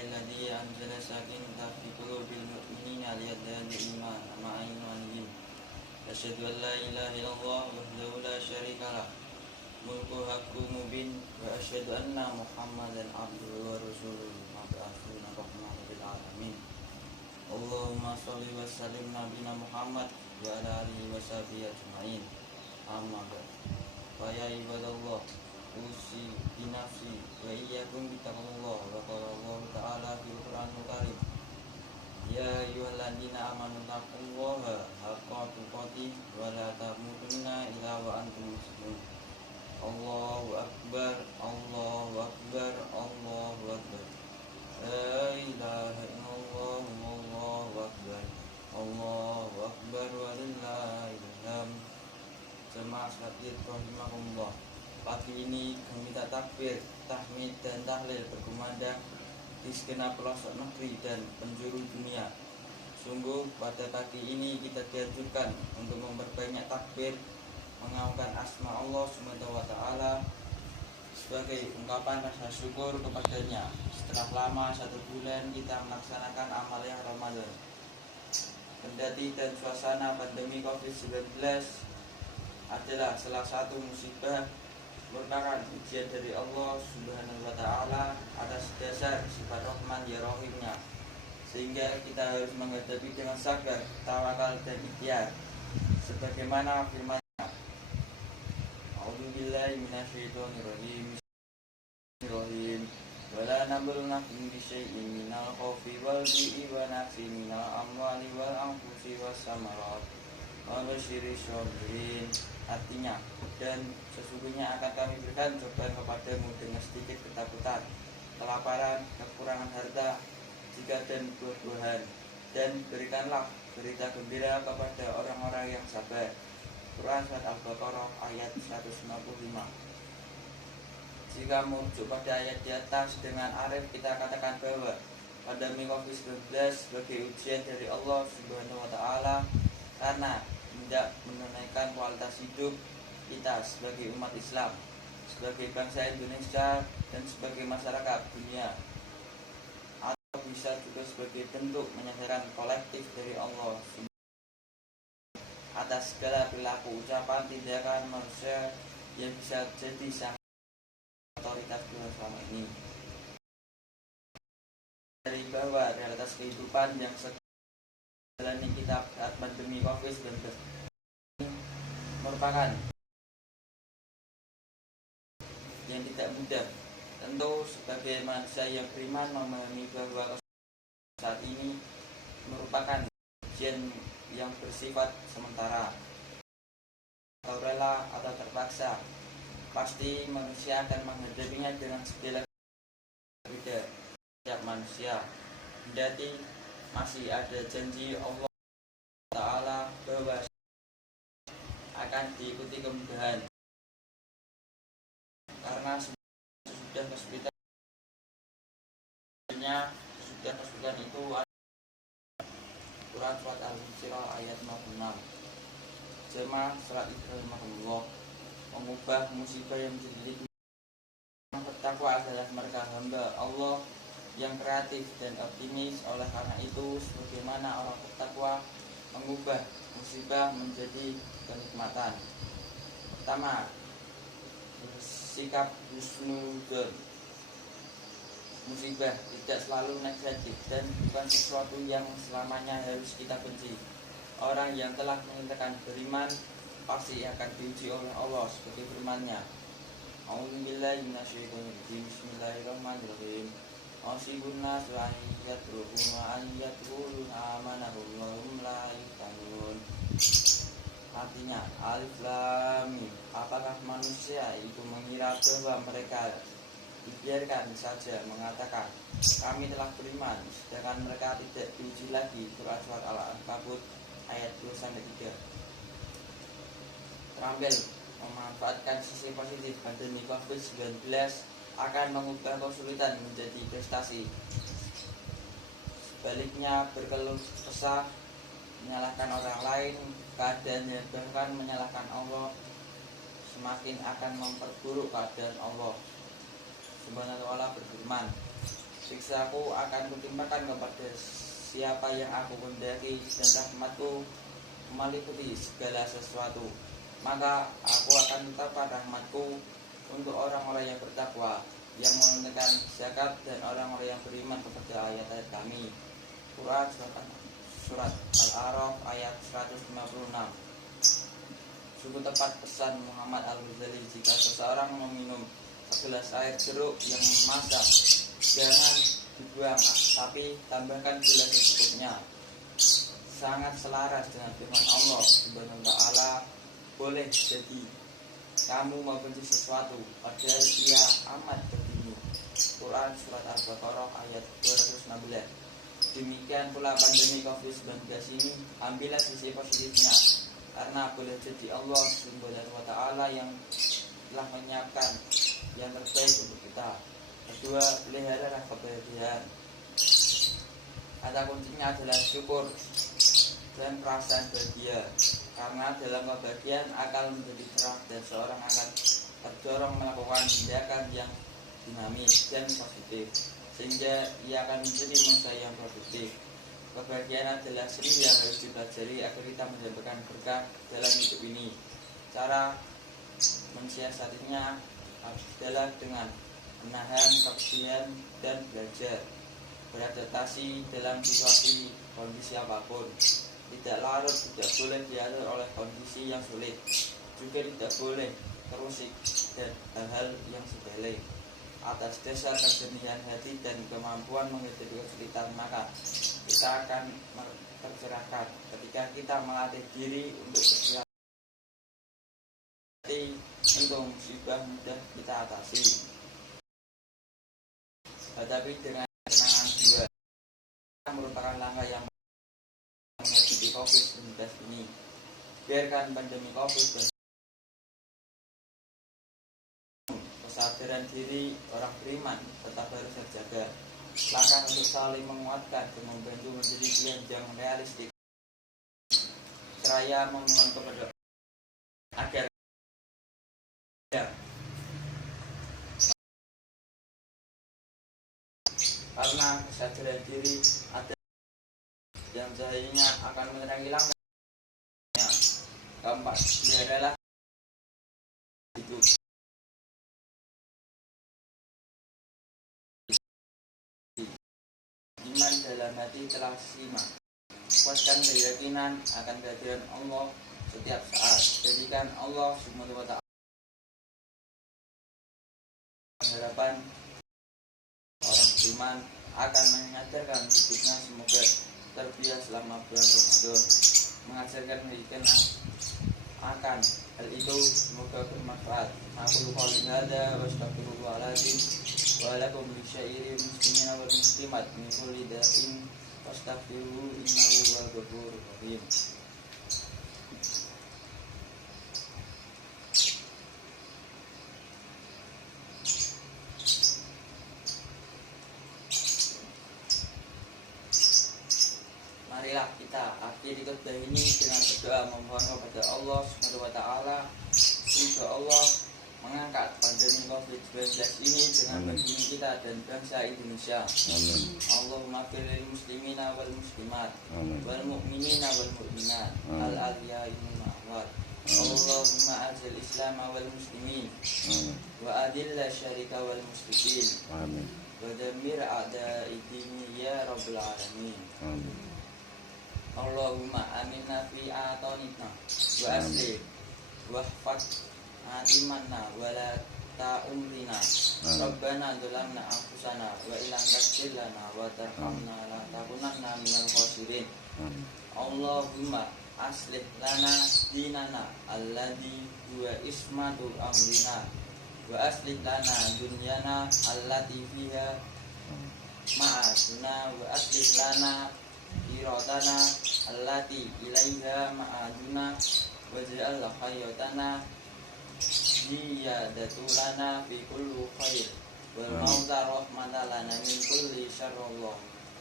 alladzi anzala sakinata fi qulubil mu'minina liyazdadu imanan ma'a imanihim. Asyhadu an la ilaha illallah wahdahu la syarika lah, mulku haqqu mubin, wa asyhadu anna Muhammadan abduhu wa rasuluhu mab'atsun rahmatan lil alamin. Allahumma shalli wa sallim nabiyina Muhammad wa ala alihi wa sahbihi ajma'in. Amma ba'd. Fa ya ibadallah, usi binafsi wa iyyakum bittaqwallah. Wa qala Allah ta'ala fil Qur'anil Karim, ya ayyuhalladzina amanu taqullaha haqqa tuqatih wa la tamutunna illa wa antum muslimun. Allahu akbar, Allahu akbar, Allahu akbar. La ilaha illallah, Allahu akbar, Allahu akbar wa lillahil hamd. Jemaah sekalian rahimakumullah, pagi ini kami minta takbir, tahmid dan tahlil berkumandang di segenap pelosok negeri dan penjuru dunia. Sungguh pada pagi ini kita dianjurkan untuk memperbanyak takbir, mengaungkan asma Allah SWT sebagai ungkapan rasa syukur kepadanya setelah lama 1 bulan kita melaksanakan amal yang Ramadan. Kendati dan suasana pandemi COVID-19 adalah salah satu musibah, merupakan ujian dari Allah Subhanahu wa Ta'ala atas dasar sifat Rahman ya Rahimnya, sehingga kita harus menghadapi dengan sabar, tawakal dan ikhtiar sebagaimana firman-Nya. A'udzubillahi minasyaitonirrajim. Bismillahirrahmanirrahim. Wala nablunakum bisyai'in minal khawfi wal ju'i wa naqsin minal amwali wal anfusi was samarat wa basyiris sabirin. Artinya, dan sesungguhnya akan kami berikan cobaan kepadamu dengan sedikit ketakutan, kelaparan, kekurangan harta, jika dan buah-buahan, dan berikanlah berita gembira kepada orang-orang yang sabar. Quran Surat Al-Baqarah ayat 155. Jika merujuk pada ayat di atas dengan arif, kita katakan bahwa pandemi COVID-19 sebagai ujian dari Allah Subhanahu wa Ta'ala karena tidak menunaikan kualitas hidup kita sebagai umat Islam, sebagai bangsa Indonesia, dan sebagai masyarakat dunia, atau bisa juga sebagai bentuk penyadaran kolektif dari Allah atas segala perilaku, ucapan, tindakan manusia yang bisa jadi sangat otoritas Tuhan selama ini. Dari bahwa realitas kehidupan yang jalani kita saat pandemi COVID-19 merupakan yang tidak mudah. Tentu sebagai manusia yang beriman memahami bahwa saat ini merupakan ujian yang bersifat sementara, atau rela atau terpaksa. Pasti manusia akan menghadapinya dengan segala berbeda setiap manusia. Kendati masih ada janji Allah Ta'ala bahwa akan diikuti kemudahan, karena sudah kesulitan itu Quran Surat Al-Insyirah ayat 56. Jemaah salat Ibrahimahullah, mengubah musibah yang menjadi nikmat. Bertakwa adalah mereka hamba Allah yang kreatif dan optimis. Oleh karena itu, sebagaimana orang bertakwa mengubah musibah menjadi kenikmatan. Pertama, sikap husnudzon. Musibah tidak selalu negatif dan bukan sesuatu yang selamanya harus kita benci. Orang yang telah menyatakan beriman pasti akan diuji oleh Allah seperti firman-Nya. A'udzubillahi minasyaitonirrajim. Bismillahirrahmanirrahim. Asibun nasu an yatruku ma an yatrulu amanahum wa hum la yuftanun. Artinya, Alif Lam Mim. Apakah manusia itu mengira bahwa mereka dibiarkan saja mengatakan kami telah beriman, sedangkan mereka tidak diuji lagi? Surah Surat Al-Ankabut ayat 2-3. Terampil memanfaatkan sisi positif pandemi COVID-19 akan mengubah kesulitan menjadi prestasi. Sebaliknya, berkeluh kesah, menyalahkan orang lain, keadaannya bahkan menyalahkan Allah, semakin akan memperburuk keadaan Allah. Subhanahu wa ta'ala berfirman, siksaku akan kutimpakan kepada siapa yang aku kehendaki, dan rahmatku meliputi segala sesuatu. Maka aku akan tetapkan rahmatku untuk orang-orang yang bertakwa, yang menunaikan zakat, dan orang-orang yang beriman kepada ayat-ayat kami. Quran Surat Al-A'raf ayat 156. Sungguh tepat pesan Muhammad Al-Ghazali, jika seseorang meminum segelas air jeruk yang masak, jangan dibuang, tapi tambahkan gula secukupnya. Sangat selaras dengan firman Allah Subhanahu wa ta'ala, boleh jadi kamu membenci sesuatu padahal ia amat bagimu. Quran Surat Al-Baqarah ayat 216. Demikian pula pandemi COVID-19 ini, ambillah sisi positifnya, karena boleh jadi Allah Subhanahu wa ta'ala yang telah menyiapkan yang terbaik untuk kita. Kedua, pelihara kebahagiaan. Kata kuncinya adalah syukur dan perasaan bahagia, karena dalam kebahagiaan akan menjadi cerah dan seorang akan terdorong melakukan tindakan yang dinamis dan positif, sehingga ia akan menjadi manusia yang produktif. Kebahagiaan adalah seni yang harus dipelajari agar kita mendapatkan berkah dalam hidup ini. Cara mensiasatinya adalah dengan menahan kesedihan dan belajar beradaptasi dalam situasi kondisi apapun. Tidak larut, tidak boleh diatur oleh kondisi yang sulit, juga tidak boleh terusik dan hal-hal yang sepele. Atas dasar kejernihan hati dan kemampuan menghadapi kesulitan, maka kita akan tercerahkan. Ketika kita melatih diri untuk bersiap, untuk musibah mudah kita atasi. Tetapi dengan ketenangan jiwa merupakan langkah yang menghadapi COVID-19 ini. Biarkan pandemi COVID-19, kesadaran diri orang beriman tetap harus terjaga. Langkah untuk saling menguatkan dan membantu menjadi pilihan yang realistik. Seraya memohon kepada agar karena kesadaran diri ada yang cahayanya akan menerangi langkahnya. Keempat, peliharalah hidup. Iman dalam hati telah simak. Kuatkan keyakinan akan kehadiran Allah setiap saat. Jadikan Allah Subhanahu wa ta'ala harapan orang beriman akan mengajarkan hidupnya semoga terbiasa selama bulan Ramadan, mengajarkan keyakinan akan hal itu semoga bermanfaat. Aku qouli hadza wa astaghfirullahaladzim wa lakum lisyairil muslimina wal muslimat min kulli da'in fastaghfiruhu innahu huwal ghafurur rahim. Marilah kita akhiri khutbah ini dengan berdoa memohon kepada Allah Subhanahu wa ta'ala, semoga Allah mengangkat pandemi COVID-19 ini dengan negeri kita dan bangsa Indonesia. Amin. Allahumma firlil muslimina wal muslimat wal mu'minina wal mu'minat al ahya'i minhum wal amwat. Allahumma azil islam wal muslimin wa adilla syarika wal musyrikin. Amin. Wa dammir a'da'i dini ya rabbal alamin. Amin. Allahumma aminna fi a'tanina wa asli wa hfaz imanna wa la ta'umrina. Rabbana dzalamna anfusana wa illam taghfir lana wa tarhamna la takunanna minal khasirin. Allahumma aslih lana dinana alladzi huwa ismatu amrina wa aslih lana dunyana allati fiha ma'aduna wa aslih lana iradana allati ilaiha ma'aduna waj'al hayatana ziyadatulana fi kulli khair wal mauta rahmatan lana min kulli syarrillah.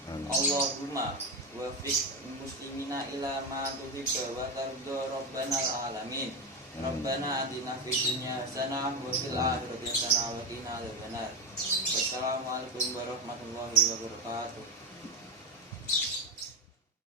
Allahumma wafiq muslimina ila ma tuhibbu wa tarda rabbana alamin. Rabbana atina fid dunya hasanah wa fil akhirati hasanah wa qina adzabannar. Wassalamualaikum warahmatullahi wabarakatuh.